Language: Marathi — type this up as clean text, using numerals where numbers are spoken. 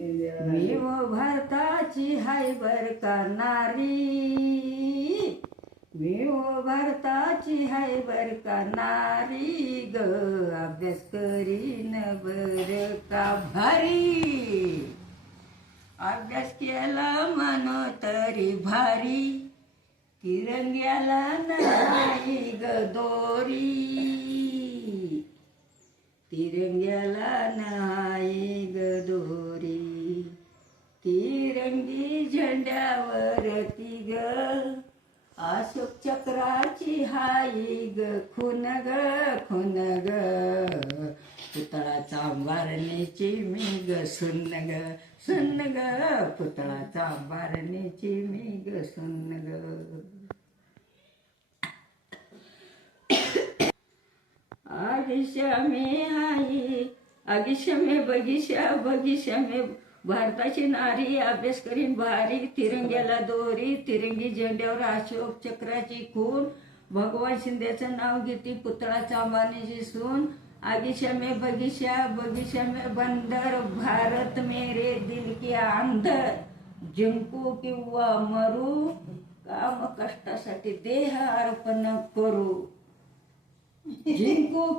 मी व भारताची हाय बर का नारी, मी व भारताची हाय बर का नारी ग, अभ्यास करीन बर का भारी, अभ्यास केला मन तरी भारी, तिरंग्याला नाही ग दोरी, तिरंग्याला नाही ग दोरी, तिरंगी झेंड्यावरती ग, अशोक चक्राची हाई ग खून ग खून ग, पुतळाचा अंबारणीची मी ग सुन्न ग सुन्न ग, पुतळाचा अंबारणीची मी ग सुन्न ग. आगिशा में आई आगिशा में बगिशा बगिशा में भारताची नारी, अभ्यास करीन भारी, तिरंग्याला दोरी, तिरंगी झेंड्यावर अशोक चक्राची खून, भगवान शिंदेचं नाव घेती, पुतळाचा अंबानीची सून, आगिशा में बगिशा बगिशा में बंदर, भारत मेरे दिल के अंदर, जिंकू किंवा मरू, काम कष्टासाठी देह अर्पण करू, जिंकू